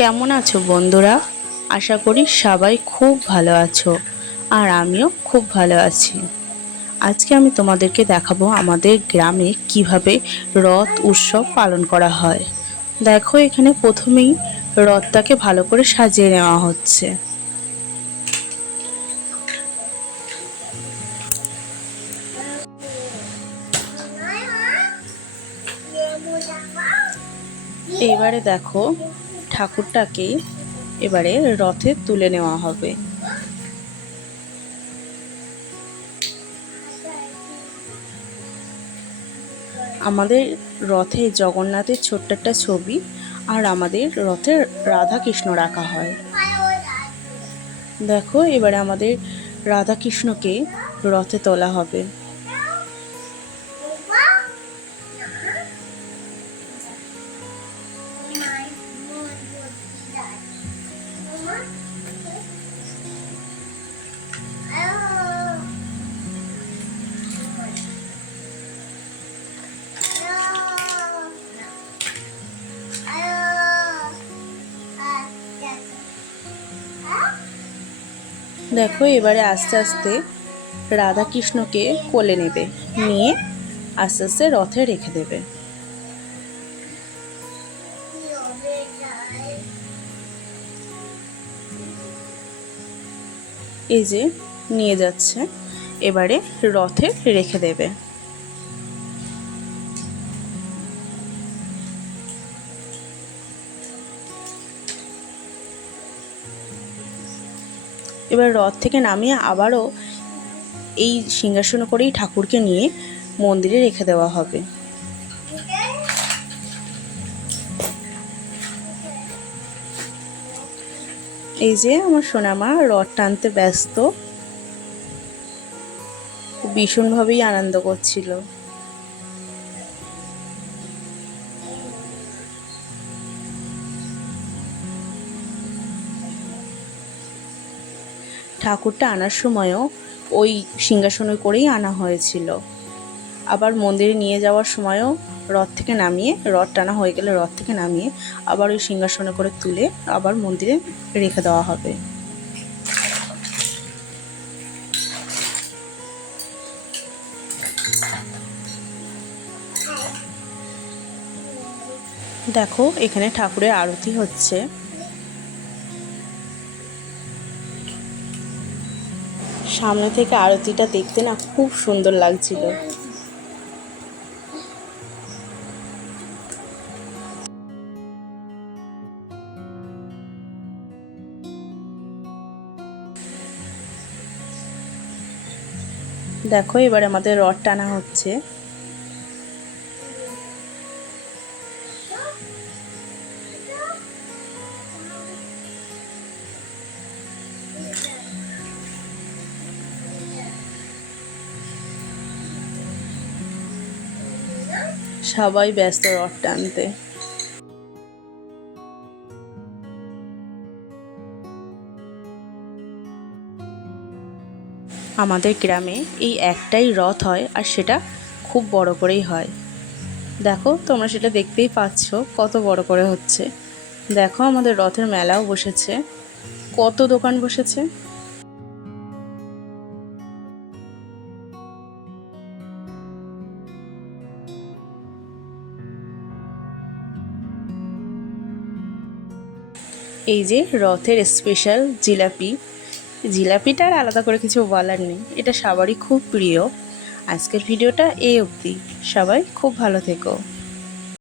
কেমন আছো বন্ধুরা? আশা করি সবাই খুব ভালো আছো, আর আমিও খুব ভালো আছি। আজকে আমি তোমাদেরকে দেখাবো আমাদের গ্রামে কিভাবে রথ উৎসব পালন করা হয়। দেখো, এখানে প্রথমেই রথটাকে ভালো করে সাজিয়ে নেওয়া হচ্ছে। এবারে দেখো, ঠাকুরটাকে এবারে রথে তুলে নেওয়া হবে। আমাদের রথে জগন্নাথের ছোট্ট একটা ছবি আর আমাদের রথে রাধা কৃষ্ণ রাখা হয়। দেখো, এবারে আমাদের রাধা কৃষ্ণকে রথে তোলা হবে। দেখো, এবারে আস্তে আস্তে রাধা কৃষ্ণকে কোলে নেবে, নিয়ে আস্তে আস্তে রথে রেখে দেবে। এই যে নিয়ে যাচ্ছে, এবারে রথে রেখে দেবে। এবার রথ থেকে নামিয়ে আবারও এই সিংহাসনে করেই ঠাকুরকে নিয়ে মন্দিরে রেখে দেওয়া হবে। এই যে আমার সোনামা রথ টানতে ব্যস্ত, ভীষণভাবেই আনন্দ করছিল। ঠাকুরটা আনার সময়ও ওই সিংহাসনে করেই আনা হয়েছিল। আবার মন্দিরে নিয়ে যাওয়ার সময়ও রথ থেকে নামিয়ে, রথ টানা হয়ে গেলে রথ থেকে নামিয়ে আবার ওই সিংহাসনে করে তুলে আবার মন্দিরে রেখে দেওয়া হবে। দেখো, এখানে ঠাকুরের আরতি হচ্ছে। সামনে থেকে আরতিটা দেখতে না খুব সুন্দর লাগছিল। দেখো, এবার আমাদের রথ টানা হচ্ছে। সবাই ব্যস্ত রথ টানতে। আমাদের গ্রামে এই একটাই রথ হয়, আর সেটা খুব বড় করেই হয়। দেখো, তোমরা সেটা দেখতেই পাচ্ছ কত বড় করে হচ্ছে। দেখো, আমাদের রথের মেলাও বসেছে, কত দোকান বসেছে। এই যে রথের স্পেশাল জিলাপি, জিলাপিটা আর আলাদা করে কিছু বলার নেই, এটা সবারই খুব প্রিয়। আজকের ভিডিওটা এই অবধি। সবাই খুব ভালো থেকো।